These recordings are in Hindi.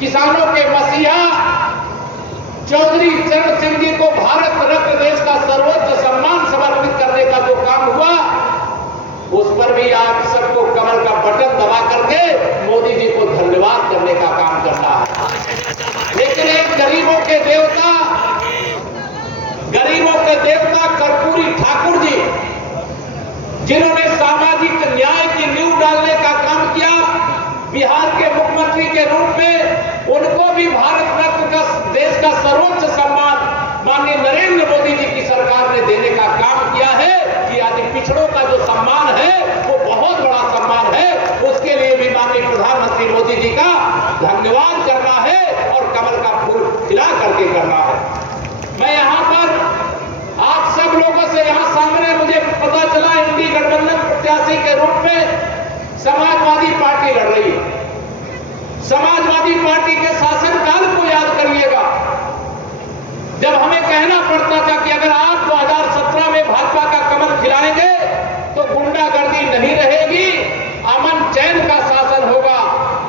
किसानों के मसीहा चौधरी चरण सिंह जी को भारत रत्न देश का सर्वोच्च सम्मान समर्पित करने का जो काम हुआ, उस पर भी आप सबको कमल का बटन दबा करके मोदी जी को धन्यवाद करने का काम करना है। लेकिन एक गरीबों के देवता कर्पूरी ठाकुर जी, जिन्होंने सामाजिक न्याय की नींव डालने का काम किया, बिहार के मुख्यमंत्री के रूप में उनको भी भारत रत्न का देश का सर्वोच्च सम्मान माननीय नरेंद्र मोदी जी की सरकार ने देने का काम किया है कि आदि पिछड़ों का जो सम्मान है वो बहुत बड़ा सम्मान है। उसके लिए भी माननीय प्रधानमंत्री मोदी जी का धन्यवाद करना है और कमल का फूल खिला करके करना है। मैं यहां पर आप सब लोगों से यहां सामने मुझे पता चला इंडी गठबंधन प्रत्याशी के रूप में समाजवादी पार्टी लड़ रही है। समाजवादी पार्टी के शासनकाल को याद करिएगा, जब हमें कहना पड़ता था कि अगर आप 2017 में भाजपा का कमल खिलाएंगे तो गुंडागर्दी नहीं रहेगी, अमन चैन का शासन होगा,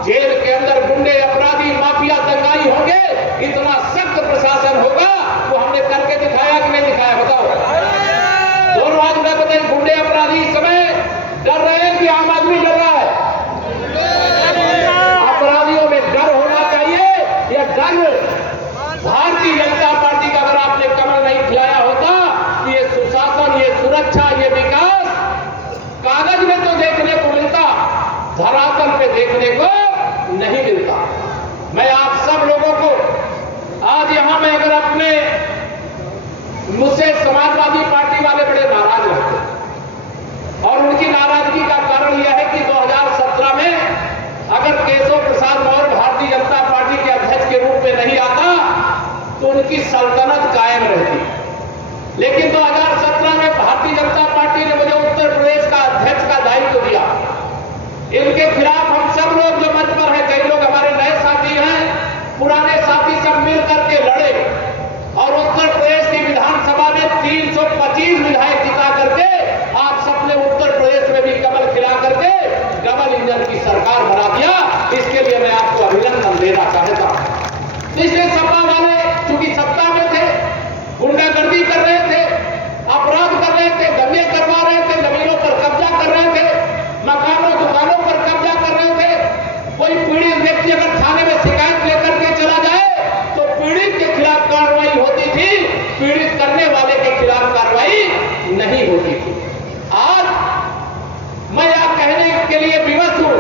जेल के अंदर गुंडे अपराधी माफिया दंगाई होंगे, इतना सख्त प्रशासन होगा। वो हमने करके दिखाया कि नहीं दिखाया, बताओ। दोनों आज मैं बताइए, गुंडे अपराधी इस समय डर रहे हैं कि आम आदमी डर रहा है? अपराधियों में डर होना चाहिए या डर? भारतीय जनता पार्टी का अगर आपने कमल नहीं खिलाया होता कि ये सुशासन, ये सुरक्षा, ये विकास कागज में तो देखने को मिलता, धरातल पे देखने को नहीं मिलता। मैं आप सब लोगों को आज यहां में अगर अपने मुझसे समाजवादी पार्टी वाले बड़े नाराज रहते और उनकी नाराजगी का कारण यह है कि 2017 में अगर केशव प्रसाद मौर्य भारतीय जनता पार्टी के अध्यक्ष के रूप में नहीं आता तो उनकी सल्तनत कायम रहती। लेकिन 2017 में भारतीय जनता पार्टी ने मुझे उत्तर प्रदेश का अध्यक्ष का दायित्व दिया। इनके खिलाफ हम सब लोग जो मंच पर हैं, कई लोग हमारे नए साथी हैं, पुराने साथी सब मिल करके लड़े और उत्तर प्रदेश की विधानसभा में 325 विधायक जिता करके आप सबने उत्तर प्रदेश में भी कमल खिला करके डबल इंजन की सरकार बना दिया। इसके लिए मैं आपको अभिनंदन देना चाहता हूं। इसलिए सपा वाले चूंकि सत्ता में थे, गुंडागर्दी कर रहे थे, अपराध कर रहे थे, दंगे करवा रहे थे, जमीनों पर कब्जा कर रहे थे, मकानों दुकानों पर कब्जा कर रहे थे। कोई पीड़ित व्यक्ति अगर थाने में शिकायत लेकर के चला जाए तो पीड़ित के खिलाफ कार्रवाई होती थी, पीड़ित करने वाले के खिलाफ कार्रवाई नहीं होती थी। आज मैं यह कहने के लिए विवश हूं,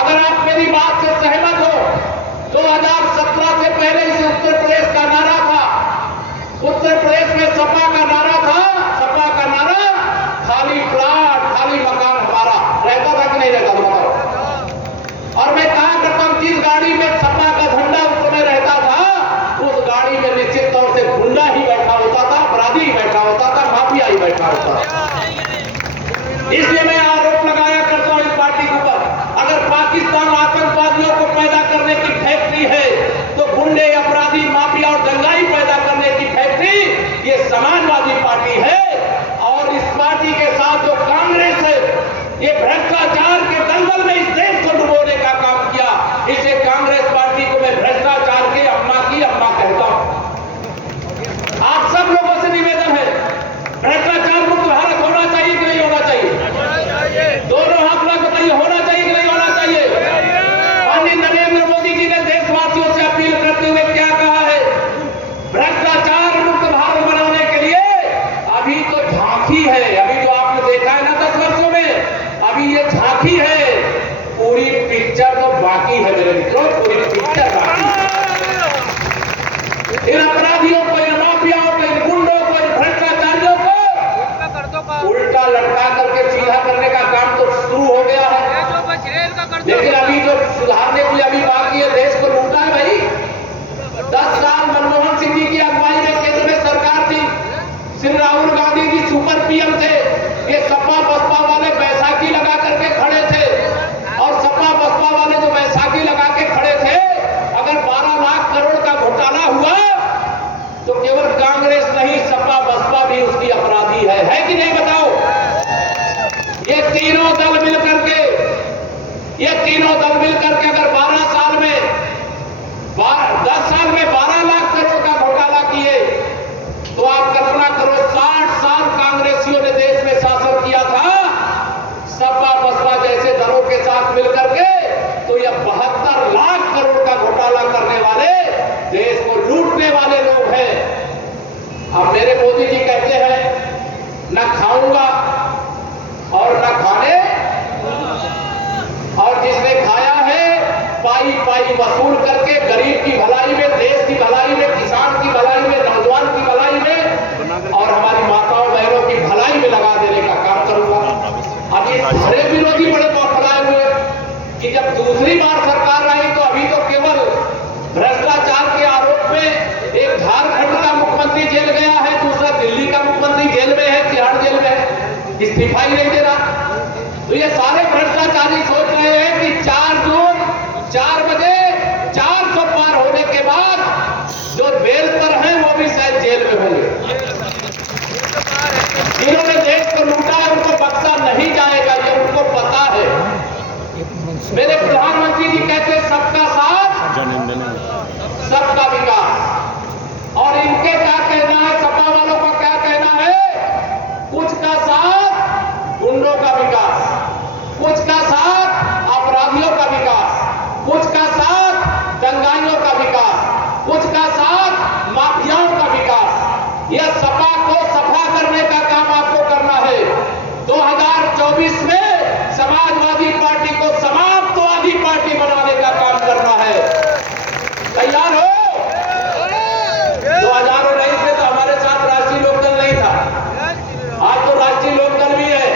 अगर आप मेरी बात से सहमत हो, 2017 से पहले इस उत्तर प्रदेश का नारा था, उत्तर प्रदेश में सपा का नारा था, सपा का नारा खाली प्लाट, खाली मकान हमारा रहता था कि नहीं रहता था? और मैं कहा करता हूं, जिस गाड़ी में सपा का झंडा उस समय रहता था, उस गाड़ी में निश्चित तौर से गुंडा ही बैठा होता था, अपराधी ही बैठा होता था, माफिया ही बैठा होता था। इसलिए मैं आरोप लगाया करता हूं इस पार्टी के ऊपर, अगर पाकिस्तान आतंकवादियों को पैदा करने की फैक्ट्री है तो गुंडे अपराधी माफिया और दंगाई पैदा करने की फैक्ट्री ये समाजवादी पार्टी है। और इस पार्टी के साथ जो कांग्रेस है, ये भ्रष्टाचार के दलदल में इस देश को डुबोने का काम किया। इसलिए कांग्रेस पार्टी को मैं भ्रष्टाचार के अम्मा की अम्मा कहता हूं। आप सब लोगों से निवेदन है, भ्रष्टाचार मुक्त भारत होना चाहिए कि नहीं होना चाहिए? दोनों हाथ में बताइए, होना चाहिए कि नहीं होना चाहिए? माननीय नरेंद्र मोदी जी ने देशवासियों से अपील करते हुए क्या कहा है? भ्रष्टाचार मुक्त भारत बनाने के लिए अभी तो झांकी है, अभी जो आपने देखा है ना 10 वर्षों में, अभी ये झांकी है, पूरी पिक्चर तो बाकी है मेरे मित्रों, पूरी पिक्चर बाकी है। इन अपराधियों को, इन माफियाओं को, इन गुंडों को, इन भ्रष्टाचारियों को उल्टा लटका करके सीधा करने का काम तो शुरू हो गया है, लेकिन अभी जो सुधारने के लिए अभी बाकी है, देश को लूटा है भाई। 10 साल मनमोहन सिंह जी की अगुवाई में केंद्र में सरकार थी, श्री राहुल गांधी जी सुपर पीएम थे, ये सपा बसपा वाले बैसाखी लगा करके खड़े थे और सपा बसपा वाले जो बैसाखी लगा के खड़े थे, मेरे मोदी जी कहते हैं न खाऊंगा और न खाने, और जिसने खाया है पाई पाई वसूल करके गरीब की भलाई में, देश की भलाई में, किसान की भलाई में, नौजवान की भलाई में और हमारी माताओं बहनों की भलाई में लगा देने का काम करूंगा। अब ये सारे विरोधी बड़े बौखलाए हुए कि जब दूसरी बार सरकार आई तो अभी तो केवल भ्रष्टाचार के आरोप में एक झारखंड का मुख्यमंत्री जेल गया है, दूसरा दिल्ली का मुख्यमंत्री जेल में है, तिहाड़ जेल में है, इस्तीफा ही नहीं दे रहा। तो ये सारे भ्रष्टाचारी सोच रहे हैं कि 4 जून 4 बजे 400 पार होने के बाद जो बेल पर हैं वो भी शायद जेल में होंगे। जिन्होंने देश को लूटा है उनको बख्शा नहीं जाएगा, ये उनको पता है। मेरे प्रधानमंत्री जी कहते सबका साथ सबका विकास, और इनके क्या कहना है, सपा वालों का क्या कहना है, कुछ का साथ गुंडों का विकास, कुछ का साथ अपराधियों का विकास, कुछ का साथ दंगाइयों का विकास, कुछ का साथ माफियाओं का विकास। यह सपा को सफा करने का काम आपको करना है। 2024 में समाजवादी पार्टी को समाप्तवादी पार्टी बनाने का काम करना है। तैयार हो? 2019 में तो हमारे साथ राष्ट्रीय लोकदल नहीं था, आज तो राष्ट्रीय लोकदल भी है।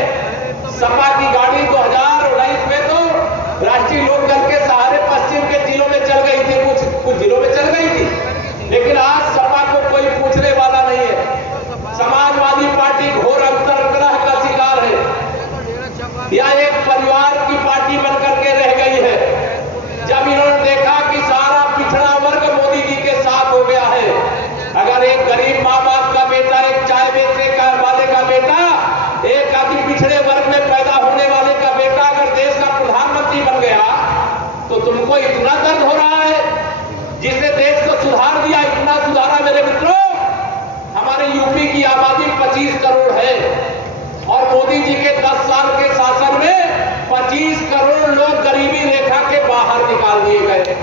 सपा की गाड़ी 2019 में तो राष्ट्रीय लोकदल के सहारे पश्चिम के जिलों में चल गई थी, कुछ जिलों में चल गई थी, लेकिन आज सपा को कोई पूछने वाला नहीं है। समाजवादी पार्टी घोर अंतर्ग्रह का शिकार है, या एक परिवार की पार्टी बनकर के रह गई है। जब इन्होंने देखा कि सारा पिछड़ा वर्ग मोदी जी के साथ हो गया है, अगर एक गरीब माँ बाप का बेटा, एक चाय बेचने का वाले का बेटा, एक अति पिछड़े वर्ग में पैदा होने वाले का बेटा अगर देश का प्रधानमंत्री बन गया तो तुमको इतना दर्द हो रहा है। जिसने देश को सुधार दिया, इतना सुधारा मेरे मित्रों। हमारे यूपी की आबादी 25 करोड़ है और मोदी जी के 10 साल के शासन में 25 करोड़ लोग गरीबी रेखा के बाहर निकाल दिए गए।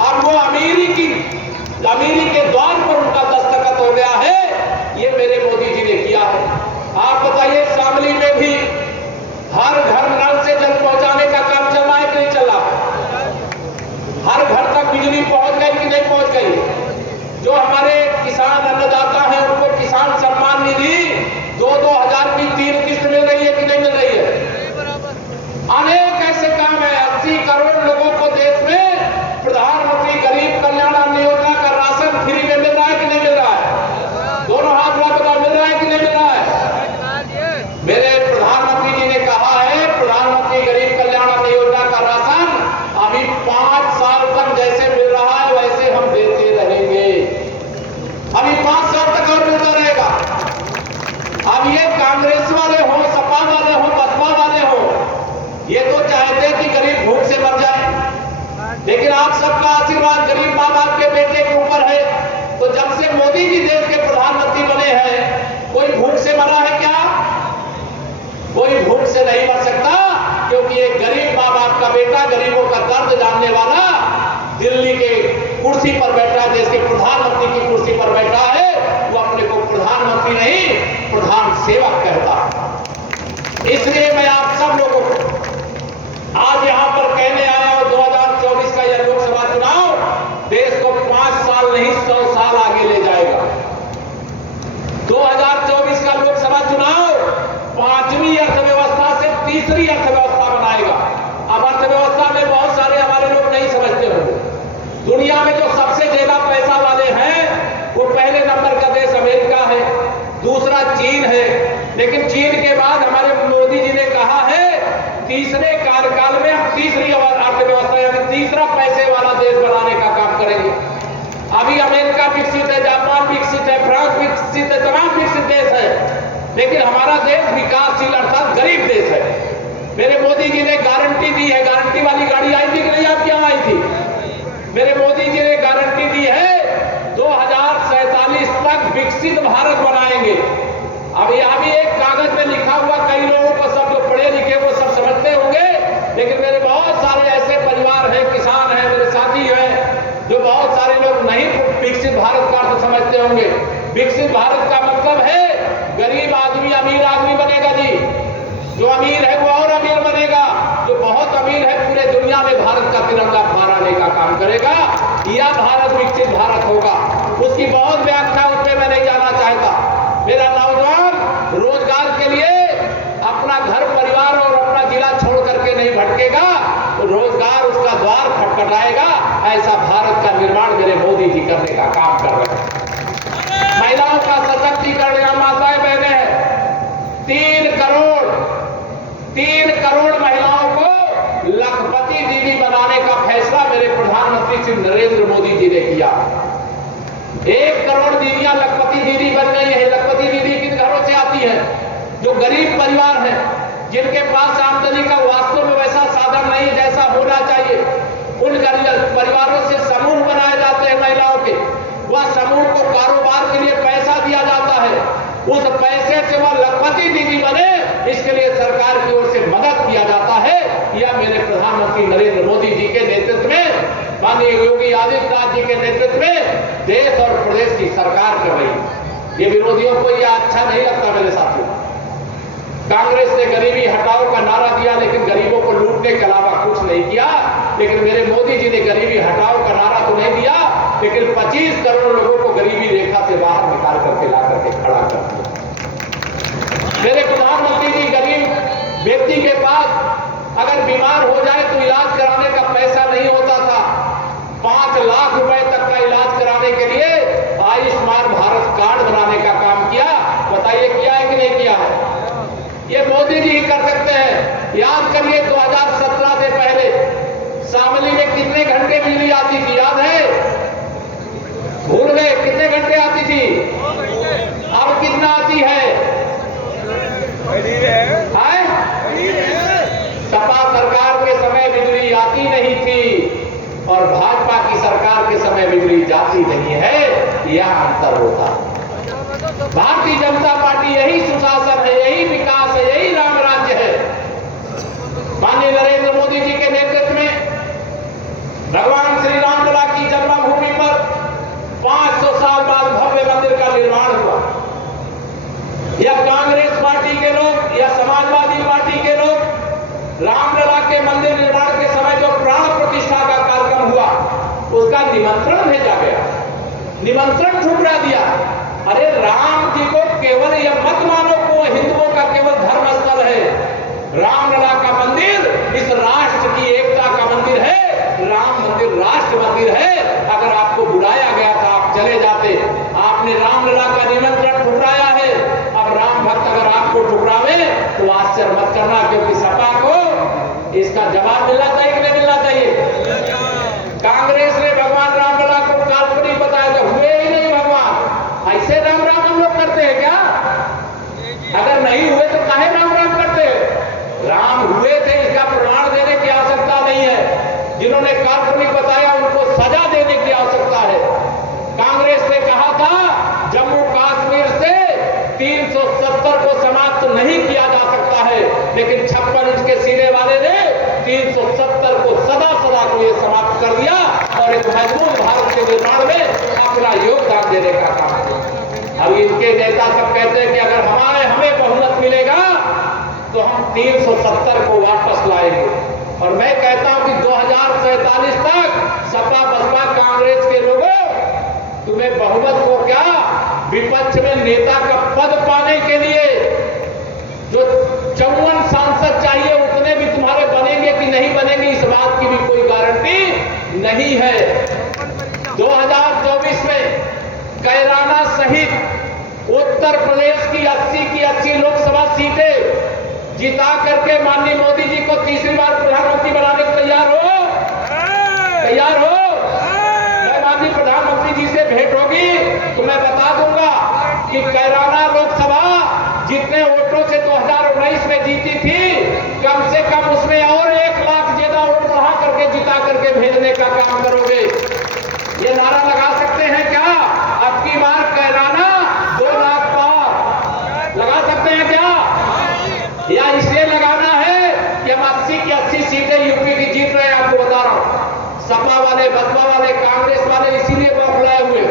अब वो अमीरी के द्वार पर उनका दस्तखत हो गया है, ये मेरे मोदी जी ने किया है। आप बताइए, शामली में भी हर घर नल से जल पहुंचाने का काम चल रहा है कि नहीं चल रहा? हर घर तक बिजली पहुंच गई कि नहीं पहुंच गई? जो हमारे किसान अन्नदाता हैं उनको किसान सम्मान निधि 2-2 हजार की 3 किस्त मिल रही है कि नहीं मिल रही है? अनेक ऐसे काम है। 80 करोड़ लोगों को देश में प्रधानमंत्री गरीब कल्याण अन्न योजना का राशन फ्री में मिल रहा है कि नहीं मिल रहा है? दोनों हाथ लगातार मिल रहा है कि नहीं मिल रहा है? मेरे प्रधानमंत्री जी ने कहा है प्रधानमंत्री गरीब कल्याण अन्न योजना का राशन अभी 5 साल तक जैसे मिल रहा है वैसे हम देते रहेंगे। अभी 5 साल तक और मिलता रहेगा। अब ये कांग्रेस वाले हो, सपा वाले हो, बसपा वाले हो, ये तो चाहते हैं कि गरीब भूख से मर जाए, लेकिन आप सबका आशीर्वाद गरीब माँ बाप के बेटे के ऊपर है। तो जब से मोदी जी देश के प्रधानमंत्री बने हैं, कोई भूख से मरा है क्या? कोई भूख से नहीं मर सकता, क्योंकि एक गरीब माँ बाप का बेटा, गरीबों का दर्द जानने वाला दिल्ली के कुर्सी पर बैठा है, देश के प्रधानमंत्री की कुर्सी पर बैठा है। वो अपने को प्रधानमंत्री नहीं, प्रधान सेवक कहता है। इसलिए मैं आप सब लोगों को आज यहां पर कहने आया हूं, 2024 का यह लोकसभा चुनाव देश को 5 साल नहीं 100 साल आगे ले जाएगा। 2024 का लोकसभा चुनाव 5वीं अर्थव्यवस्था से तीसरी अर्थव्यवस्था बनाएगा। अब अर्थव्यवस्था में बहुत सारे हमारे लोग नहीं समझते होंगे। दुनिया में जो सबसे ज्यादा पैसा वाले हैं वो पहले नंबर का देश अमेरिका है, दूसरा चीन है, लेकिन चीन के बाद हमारे मोदी जी ने कहा है तीसरे कार्यकाल में हम तीसरी अर्थव्यवस्था यानी तीसरा पैसे वाला देश बनाने का काम करेंगे। अभी अमेरिका विकसित है, जापान विकसित है, फ्रांस विकसित है, तमाम विकसित देश है, लेकिन हमारा देश विकासशील अर्थात गरीब देश है। मेरे मोदी जी ने गारंटी दी है, गारंटी वाली गाड़ी आई थी कि नहीं, आपके यहां आई थी? मेरे मोदी जी ने गारंटी दी है 2047 तक विकसित भारत बनाएंगे। अब यहां भी एक कागज में लिखा हुआ, कई लोगों को, सब जो पढ़े लिखे वो सब समझते होंगे, लेकिन मेरे बहुत सारे ऐसे परिवार हैं, किसान हैं, मेरे साथी हैं, जो बहुत सारे लोग नहीं विकसित भारत का अर्थ समझते होंगे। विकसित भारत करेगा, यह भारत विकसित भारत होगा। उसकी बहुत व्याख्या उसमें मैं नहीं जाना चाहता। मेरा नौजवान रोजगार के लिए अपना घर परिवार और अपना जिला छोड़ करके नहीं भटकेगा, तो रोजगार उसका द्वार खटखटाएगा। ऐसा भारत का निर्माण मेरे मोदी जी करने का काम कर रहे हैं। महिलाओं का सशक्तिकरण, या माताएं बहनें हैं, 3 करोड़ महिलाओं को लखपति दीदी बनाने का फैसला मेरे प्रधानमंत्री श्री नरेंद्र मोदी जी ने किया। 1 करोड़ दीदियां लखपति दीदी बन गई है। लखपति दीदी किन घरों से आती है? जो गरीब परिवार है, जिनके पास आमदनी का वास्तव में वैसा साधन नहीं जैसा होना चाहिए, उन गरीब परिवारों से समूह बनाए जाते हैं महिलाओं के। वह समूह को कारोबार के लिए पैसा दिया जाता है। उस पैसे से वह लखपति दीदी बने, इसके लिए सरकार की ओर से मदद किया जाता है। यह मेरे प्रधानमंत्री नरेंद्र मोदी जी के नेतृत्व में, माननीय योगी आदित्यनाथ जी के नेतृत्व में देश और प्रदेश की सरकार कर रही है। ये विरोधियों को यह अच्छा नहीं लगता। मेरे साथियों, कांग्रेस ने गरीबी हटाओ का नारा दिया, लेकिन गरीबों को लूटने के अलावा कुछ नहीं किया। लेकिन मेरे मोदी जी ने गरीबी हटाओ का नारा तो नहीं दिया, लेकिन 25 करोड़ लोगों को गरीबी रेखा से बाहर निकाल करके ला करके खड़ा कर दिया। मेरे प्रधानमंत्री जी, गरीब व्यक्ति के पास अगर बीमार हो जाए तो इलाज कराने का पैसा नहीं होता था। 5 लाख रुपए तक का इलाज कराने के लिए आयुष्मान भारत कार्ड बनाने का काम किया। बताइए किया है कि नहीं किया है? ये मोदी जी ही कर सकते हैं। याद करिए, 2017 से पहले शामली में कितने घंटे बिजली आती थी, याद है? भूल गए? कितने घंटे आती थी? अब कितना आती है? सपा सरकार के समय बिजली आती नहीं थी और भाजपा की सरकार के समय बिजली जाती नहीं है। यह अंतर होता है। भारतीय जनता पार्टी यही सुशासन है, यही विकास है, यही राम राज्य है। माननीय नरेंद्र मोदी जी के नेतृत्व में भगवान श्री रामलला की जन्मभूमि पर 500 साल बाद भव्य मंदिर का निर्माण हुआ। यह कांग्रेस पार्टी के लोग या समाजवादी पार्टी के लोग रामलला के मंदिर निर्माण के समय जो प्राण प्रतिष्ठा का कार्यक्रम हुआ, उसका निमंत्रण भेजा गया, निमंत्रण ठुकरा दिया। अरे राम जी को केवल यह मत मानो कि वो हिंदुओं का केवल धर्म स्थल है। रामलला का मंदिर इस राष्ट्र की एकता का मंदिर है। राम मंदिर राष्ट्र मंदिर है। अगर आपको बुलाया गया था, आप चले जाते। आपने रामलला का निमंत्रण ठुकराया है। अब राम भक्त अगर आपको ठुकरावे तो आश्चर्य मत करना, क्योंकि सपा को इसका जवाब मिलना चाहिए कि नहीं मिलना चाहिए? कांग्रेस ने भगवान रामलला को काल्पनिक बताया तो हुए ही नहीं भगवान। ऐसे राम राम हम लोग करते हैं क्या? अगर नहीं हुए तो काहे राम राम करते हैं? राम हुए थे, इसका प्रमाण देने की आवश्यकता नहीं है। जिन्होंने काल्पनिक बताया उनको सजा देने की आवश्यकता है। कांग्रेस ने कहा था जम्मू कश्मीर से 370 को समाप्त नहीं किया जा सकता है, लेकिन 56 इंच के सीने वाले ने 370 को सदा सदा को ये समाप्त कर दिया और एक मजबूत भारत के निर्माण में अपना योगदान देने का काम किया। अब इनके नेता सब कहते हैं कि अगर हमें बहुमत मिलेगा तो हम 370 को वापस लाएंगे। और मैं कहता हूं कि 2047 तक सपा बसपा कांग्रेस के लोगों, तुम्हें बहुमत को क्या, विपक्ष में नेता का पद पाने के लिए जो 54 सांसद चाहिए उतने भी तुम्हारे बनेंगे कि नहीं बनेंगे, इस बात की भी कोई गारंटी नहीं है। 2024 में कैराना सहित उत्तर प्रदेश की 80 की 80 लोकसभा सीटें जिता करके माननीय मोदी जी को तीसरी बार प्रधानमंत्री बनाने को तैयार हो? तैयार हो? मैं माननीय प्रधानमंत्री जी से भेंट होगी तो मैं बता दूंगा कि कैराना लोकसभा जितने वोटों से 2019 में जीती थी, कम से कम उसमें और 1 लाख ज्यादा वोट बढ़ा करके जिता करके भेजने का काम करोगे। ये नारा लगा सकते हैं क्या? अब की बार कैराना 2 लाख पार लगा सकते हैं क्या? या इसलिए लगाना है कि हम 80 की 80 सीटें यूपी की जीत रहे हैं? आपको बता रहा हूं, सपा वाले, बसपा वाले, कांग्रेस वाले इसीलिए बौखलाए हुए,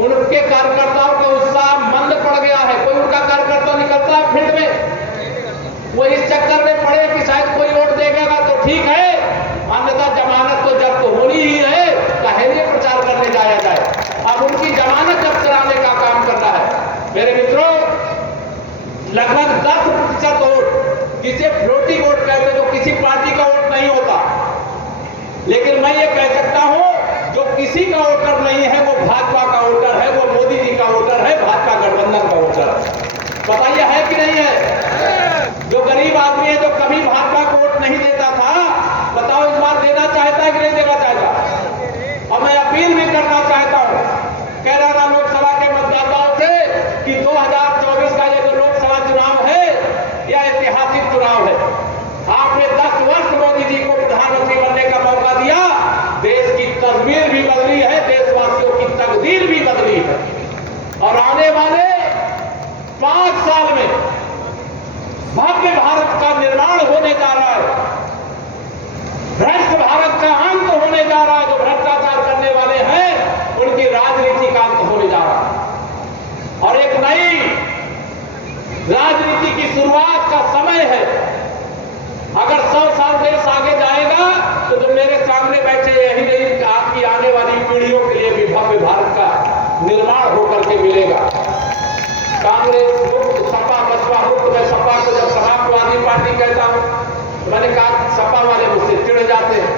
उनके कार्यकर्ताओं का उत्साह मंद पड़ गया है। कोई उनका कार्यकर्ता निकलता है फील्ड में, वो इस चक्कर में पड़े कि शायद कोई वोट देगा तो ठीक है, अन्यथा जमानत तो जब्त होनी ही है। कह सकता हूं, जो किसी का वोटर नहीं है वो भाजपा का वोटर है, वो मोदी जी का वोटर है, भाजपा गठबंधन का वोटर है। बताइए है कि नहीं है? जो गरीब आदमी है, जो कभी भाजपा को वोट नहीं देता था, बताओ इस बार देना चाहता है कि नहीं देना चाहता? और मैं अपील भी करना चाहता हूं कैराना लोकसभा के मतदाताओं से कि 2024 का ये जो लोकसभा चुनाव है, यह ऐतिहासिक चुनाव है। आपने 10 वर्ष मोदी जी को प्रधानमंत्री बनने का मौका दिया, देश की तस्वीर भी बदली है, देशवासियों की तकदीर भी बदली है। और आने वाले 5 साल में भव्य भारत का निर्माण होने जा रहा है, भ्रष्ट भारत का अंत होने जा रहा है। जो भ्रष्टाचार करने वाले हैं उनकी राजनीति का अंत होने जा रहा है और एक नई राजनीति की शुरुआत का समय है। अगर 100 साल देश आगे जाएगा तो जो मेरे सामने बैठे यही नहीं, आपकी आने वाली पीढ़ियों के लिए भी भव्य भारत का निर्माण होकर के मिलेगा। कांग्रेस मुक्त, सपा बसपा मुक्त। मैं सपा को जब समाजवादी पार्टी कहता हूं तो मैंने कहा सपा वाले मुझसे चिढ़ जाते हैं।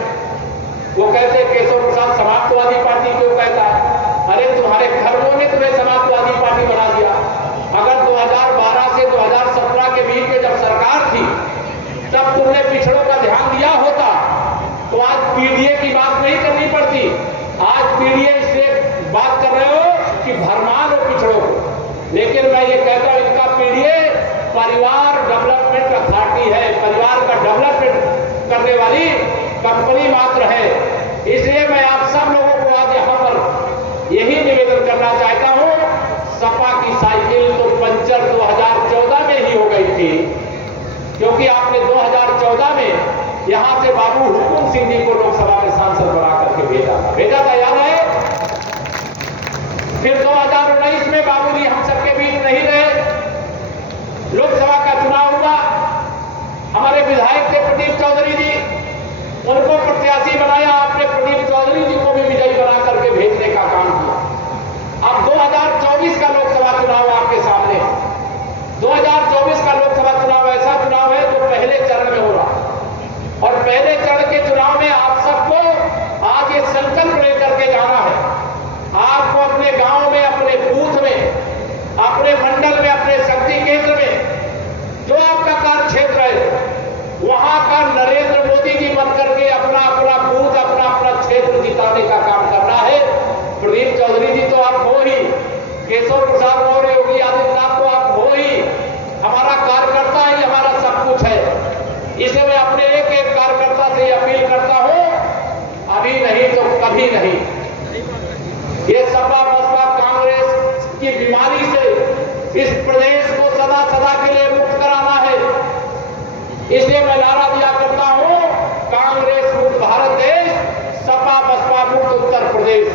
वो कहते हैं केशव प्रसाद समाजवादी पार्टी क्यों कहता है? अरे तुम्हारे घरों ने तुम्हें समाजवादी पार्टी बना दिया। अगर 2012 से 2017 के बीच में जब सरकार थी तब तुमने पिछड़ों का ध्यान दिया होता तो आज पीडीए की बात नहीं करनी पड़ती। आज पीडीए इसलिए बात कर रहे हो कि भरमान हो पिछड़ों को, लेकिन मैं ये कहता हूं इनका पीडीए परिवार डेवलपमेंट अथॉरिटी है, परिवार का डेवलपमेंट करने वाली कंपनी मात्र है। इसलिए मैं आप सब लोगों को आज यहां पर यही निवेदन करना चाहता हूं, सपा की साइकिल तो पंचर 2014 में ही हो गई थी, क्योंकि आपने 2014 में यहां से बाबू हुकुम सिंह जी को लोकसभा में सांसद बना करके भेजा था, याद है? फिर 2019 में बाबू जी हम सबके बीच नहीं रहे, लोकसभा का चुनाव हुआ, हमारे विधायक थे प्रदीप चौधरी जी, उनको प्रत्याशी बनाया आपने, प्रदीप चौधरी जी को भी विजयी बना करके भेजने का काम किया। अब 2024 का लोकसभा चुनाव आपके सामने है। 2024 का लोकसभा चुनाव ऐसा चुनाव है जो पहले चरण में हो रहा और पहले चरण के चुनाव में आप सबको आज ये संकल्प लेकर के जाना है। आपको अपने गांव में, अपने बूथ में, अपने मंडल में, अपने शक्ति केंद्र में, जो आपका कार्य क्षेत्र है, वहां का नरेंद्र मोदी जी बन करके अपना अपना बूथ, अपना अपना क्षेत्र जिताने का काम करना है। प्रदीप चौधरी जी तो आप हो ही, केशव प्रसाद मौर्य, योगी आदित्यनाथ तो आप हो ही, हमारा कार्यकर्ता ही हमारा सब कुछ है। इसलिए मैं अपने एक एक कार्यकर्ता से अपील करता हूं, अभी नहीं तो कभी नहीं, ये सपा बसपा कांग्रेस की बीमारी से इस प्रदेश को सदा सदा के लिए मुक्त कराना है। इसलिए मैं नारा दिया करता हूं, कांग्रेस मुक्त भारत देश, सपा बसपा मुक्त उत्तर प्रदेश।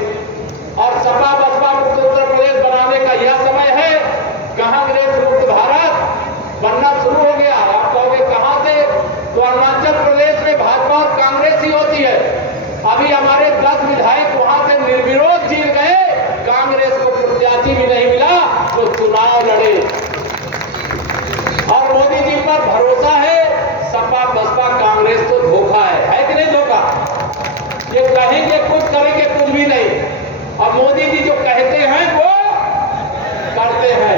और सपा बसपा मुक्त उत्तर प्रदेश बनाने का यह समय है। कांग्रेस मुक्त भारत बनना शुरू हो गया। आप कहोगे कहां से? तो अरुणाचल प्रदेश में भाजपा और कांग्रेस ही होती है। अभी हमारे 10 विधायक वहां से निर्विरोध जीत गए, कांग्रेस को प्रत्याशी भी नहीं मिला तो चुनाव लड़े। और मोदी जी पर भरोसा है, सपा बसपा कांग्रेस तो धोखा है कि नहीं धोखा? ये कहेंगे कुछ, करेंगे कुछ भी नहीं। और मोदी जी जो कहते हैं वो करते हैं,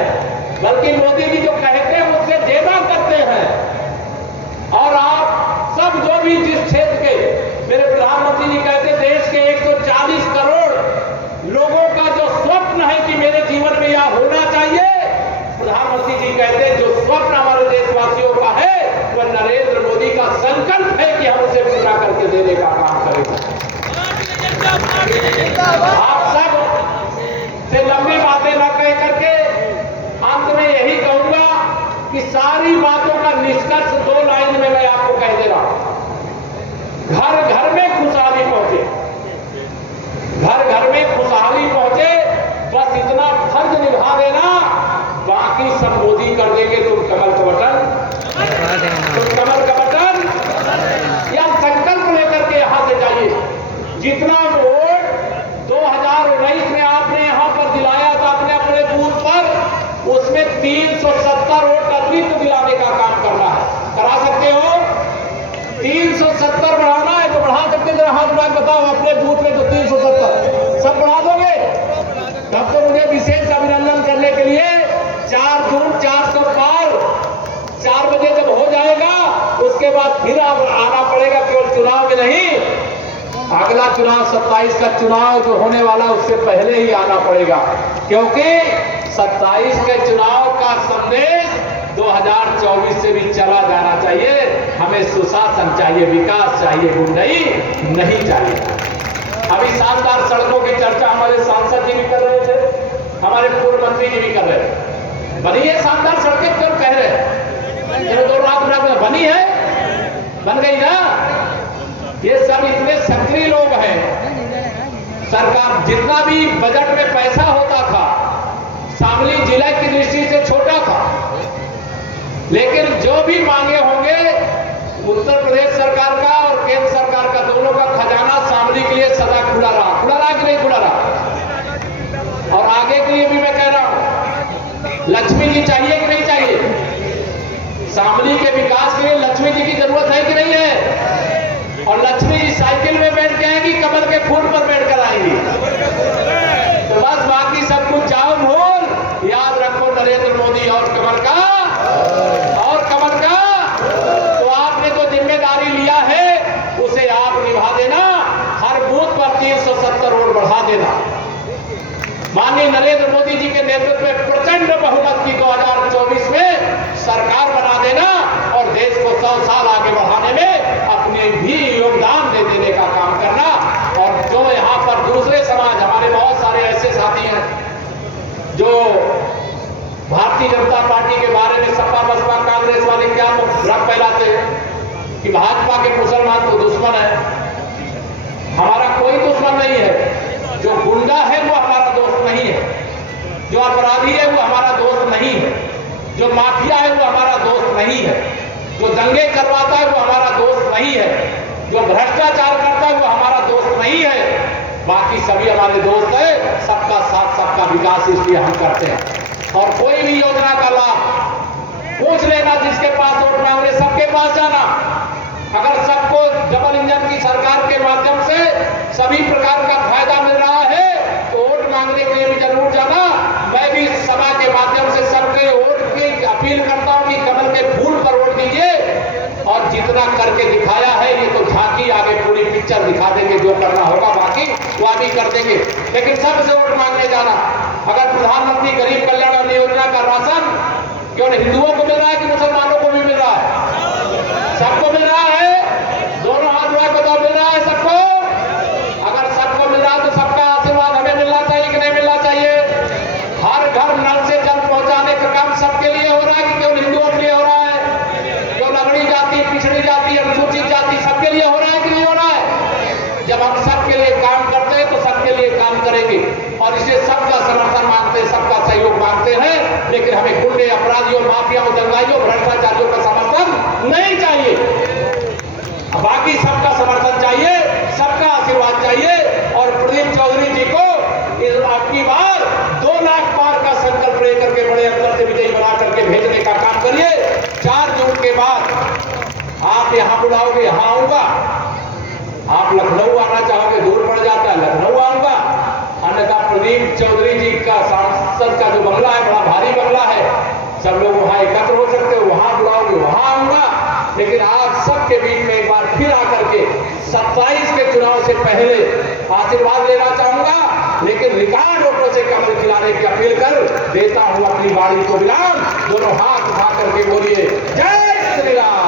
बल्कि मोदी जी जो कहते हैं उससे ज्यादा करते हैं। और आप सब जो भी जिस क्षेत्र के, मेरे प्रधानमंत्री जी कहते देश के 140 करोड़ लोगों का जो स्वप्न है कि मेरे जीवन में यह होना चाहिए, प्रधानमंत्री जी कहते हैं जो स्वप्न हमारे देशवासियों का है वह नरेंद्र मोदी का संकल्प है कि हम उसे पूरा करके देने का काम करेंगे। आप सब से लंबी बातें न कह करके अंत में यही कहूंगा कि सारी बातों का निष्कर्ष 2 लाइन में मैं आपको कह दे रहा हूं। घर घर में खुशहाली पहुंचे, घर घर में खुशहाली पहुंचे, बस इतना फर्ज निभा देना, बाकी सब मोदी कर देंगे। तुम कमल का बटन या संकल्प लेकर के यहां से जाइए। जितना वोट 2019 में आपने यहां पर दिलाया था अपने अपने बूथ पर, उसमें 370 वोट अतिरिक्त दिलाने का काम करना है। करा सकते हो? 370 बढ़ाना है तो बढ़ा सकते जरा हाथ उठा के बताओ अपने बूथ में तो 370 सब बढ़ा दोगे? तब तो मुझे विशेष अभिनंदन करने के लिए 4 जून 400 पार 4 बजे जब हो जाएगा उसके बाद फिर आना पड़ेगा, केवल चुनाव में नहीं, अगला चुनाव 27 का चुनाव जो होने वाला उससे पहले ही आना पड़ेगा, क्योंकि 27 के चुनाव का संदेश 2024 से भी चला जाना चाहिए। हमें सुशासन चाहिए, विकास चाहिए, गुंडई नहीं चाहिए। अभी शानदार सड़कों की चर्चा हमारे सांसद जी भी कर रहे थे, हमारे पूर्व मंत्री जी भी कर रहे थे। बनी है शानदार सड़कें, क्यों कह रहे हैं? 2 लाख में बनी है, बन गई ना। ये सब इतने सक्रिय लोग हैं। सरकार जितना भी बजट में पैसा होता था शामली जिला की दृष्टि से छोटा था, लेकिन जो भी मांगे होंगे उत्तर प्रदेश सरकार का और केंद्र सरकार का दोनों का खजाना शामली के लिए सदा खुला रहा कि नहीं खुला रहा। और आगे के लिए भी मैं कह रहा हूं, लक्ष्मी जी चाहिए कि नहीं चाहिए? शामली के विकास के लिए लक्ष्मी जी की जरूरत है कि नहीं है? और लक्ष्मी जी साइकिल में बैठ के आएंगी, कमल के फूल पर बैठ कर आएंगी। तो बस बाकी सब कुछ जाओ भूल, याद रखो नरेंद्र मोदी और कमल का। तो आपने जो जिम्मेदारी लिया है उसे आप निभा देना, हर बूथ पर 370 रोड बढ़ा देना। माननीय नरेंद्र मोदी जी के नेतृत्व में प्रचंड बहुमत की 2024 में सरकार बना देना और देश को 100 साल आगे बढ़ाने में अपने भी योगदान दे देने का काम करना। और जो यहाँ पर दूसरे समाज, हमारे बहुत सारे ऐसे साथी हैं जो भारतीय जनता पार्टी के बारे में सपा बसपा कांग्रेस वाले क्या भ्रम फैलाते हैं कि भाजपा के मुसलमान तो दुश्मन है। हमारा कोई दुश्मन नहीं है। जो गुंडा है वो हमारा दोस्त नहीं है, जो अपराधी है वो हमारा दोस्त नहीं है, जो माफिया है वो हमारा दोस्त नहीं है, जो दंगे करवाता है वो हमारा दोस्त नहीं है, जो भ्रष्टाचार करता है वो हमारा दोस्त नहीं है। बाकी सभी हमारे दोस्त है। सबका साथ सबका विकास इसलिए हम करते हैं। और कोई भी योजना का लाभ पूछ लेना, जिसके पास वोट मांगने सबके पास जाना। अगर सबको डबल इंजन की सरकार के माध्यम से सभी प्रकार का फायदा मिल रहा है तो वोट मांगने के लिए भी जरूर जाना। मैं भी सभा के माध्यम से सबके वोट की अपील करता हूं कि कमल के फूल पर वोट दीजिए। और जितना करके दिखाया है ये तो झांकी, आगे पूरी पिक्चर दिखा देंगे, जो करना होगा बाकी वो अभी कर देंगे। लेकिन सबसे वोट मांगने जाना। अगर प्रधानमंत्री गरीब कल्याण अन्न योजना का राशन केवल हिंदुओं को मिल रहा है कि मुसलमानों को भी मिल रहा है? सबको मिल रहा है। दोनों हाथ उठा के बताओ, मिल रहा है सबको? अगर सबको मिल रहा है तो सबका आशीर्वाद हमें मिलना चाहिए कि नहीं मिलना चाहिए? हर घर नल से जल पहुंचाने का काम सबके लिए हो रहा है कि केवल हिंदुओं के लिए हो रहा है? केवल अगड़ी जाति, पिछड़ी जाति, अनुसूचित जाति सबके लिए हो रहा है कि नहीं हो रहा है? जब हम सबके लिए काम करते हैं तो सबके लिए काम करेंगे और इसे सबका समर्थन मांगते हैं, सबका सहयोग मांगते हैं। लेकिन हमें गुंडे, अपराधियों, माफियाओं, दंगाइयों, भ्रष्टाचारियों का समर्थन नहीं चाहिए। बाकी सबका समर्थन चाहिए, सबका आशीर्वाद चाहिए। और प्रदीप चौधरी जी को इस आपकी बार 2 लाख पार का संकल्प लेकर के बड़े अंतर से विजयी बना करके भेजने का काम करिए। 4 जून के बाद आप यहां बुलाओगे, यहां आऊंगा। आप लखनऊ आना चाहोगे, दूर पड़ जाता है, लखनऊ आऊंगा। अन्यथा प्रदीप चौधरी जी का सांसद का जो बंगला है बड़ा भारी बंगला है, सब लोग वहां एकत्र हो सकते हो, वहां बुलाओगे, वहां आऊंगा। लेकिन आप सबके बीच में एक बार फिर आकर के 27 के चुनाव से पहले आशीर्वाद लेना चाहूंगा। लेकिन रिकॉर्ड वोटों से कमल खिलाने की अपील कर देता हूं अपनी बाड़ी को विराम। दोनों हाथ उठा करके बोलिए जय श्री राम।